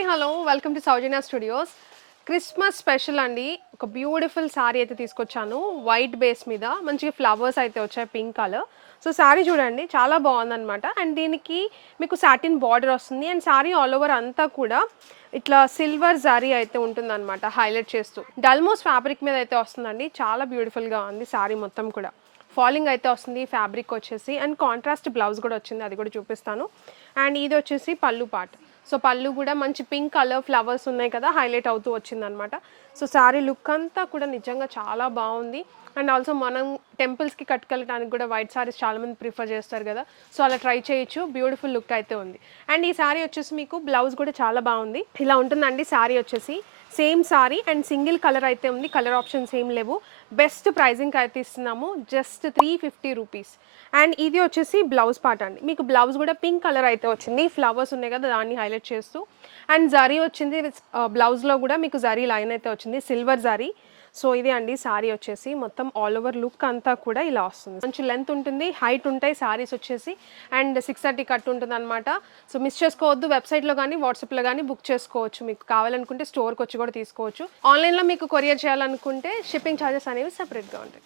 Hi hello welcome to Soujanya studios. Christmas special అండి. ఒక beautiful sari అయితే తీసుకొచ్చాను. వైట్ బేస్ మీద మంచిగా ఫ్లవర్స్ అయితే వచ్చాయి పింక్ కలర్. సో శారీ చూడండి చాలా బాగుందనమాట. అండ్ దీనికి మీకు సాటిన్ బార్డర్ వస్తుంది. అండ్ శారీ ఆల్ ఓవర్ అంతా కూడా ఇట్లా సిల్వర్ జరీ అయితే ఉంటుందన్నమాట హైలైట్ చేస్తూ. డల్మోస్ ఫ్యాబ్రిక్ మీద అయితే వస్తుందండి. చాలా బ్యూటిఫుల్గా ఉంది శారీ మొత్తం కూడా. ఫాలింగ్ అయితే వస్తుంది ఫ్యాబ్రిక్ వచ్చేసి. అండ్ కాంట్రాస్ట్ బ్లౌజ్ కూడా వచ్చింది, అది కూడా చూపిస్తాను. అండ్ ఇది వచ్చేసి పళ్ళు పార్ట్. సో పళ్ళు కూడా మంచి పింక్ కలర్ ఫ్లవర్స్ ఉన్నాయి కదా, హైలైట్ అవుతూ వచ్చిందనమాట. సో శారీ లుక్ అంతా కూడా నిజంగా చాలా బాగుంది. అండ్ ఆల్సో మనం టెంపుల్స్కి కట్టుకెళ్ళడానికి కూడా వైట్ శారీస్ చాలామంది ప్రిఫర్ చేస్తారు కదా, సో అలా ట్రై చేయొచ్చు. బ్యూటిఫుల్ లుక్ అయితే ఉంది. అండ్ ఈ శారీ వచ్చేసి మీకు బ్లౌజ్ కూడా చాలా బాగుంది. ఇలా ఉంటుందండి శారీ వచ్చేసి. Same sorry and single colour అయితే ఉంది, కలర్ ఆప్షన్స్ ఏం లేవు. బెస్ట్ ప్రైజింగ్ అయితే ఇస్తున్నాము, జస్ట్ 350 రూపీస్. అండ్ ఇది వచ్చేసి బ్లౌజ్ పార్ట్ అండి. మీకు బ్లౌజ్ కూడా పింక్ కలర్ అయితే వచ్చింది, ఫ్లవర్స్ ఉన్నాయి కదా దాన్ని హైలైట్ చేస్తూ. అండ్ జరీ వచ్చింది బ్లౌజ్లో కూడా మీకు జరీ లైన్ అయితే వచ్చింది, సిల్వర్ జరీ. సో ఇది అండి సారీ వచ్చేసి మొత్తం ఆల్ ఓవర్ లుక్ అంతా కూడా ఇలా వస్తుంది. మంచి లెంత్ ఉంటుంది, హైట్ ఉంటాయి సారీస్ వచ్చేసి. అండ్ 630 కట్ ఉంటుంది అనమాట. సో మిస్ చేసుకోవద్దు. వెబ్సైట్లో కానీ వాట్సాప్లో కానీ బుక్ చేసుకోవచ్చు. మీకు కావాలనుకుంటే స్టోర్కి వచ్చి కూడా తీసుకోవచ్చు. ఆన్లైన్లో మీకు కొరియర్ చేయాలనుకుంటే షిప్పింగ్ ఛార్జెస్ అనేవి సపరేట్గా ఉంటాయి.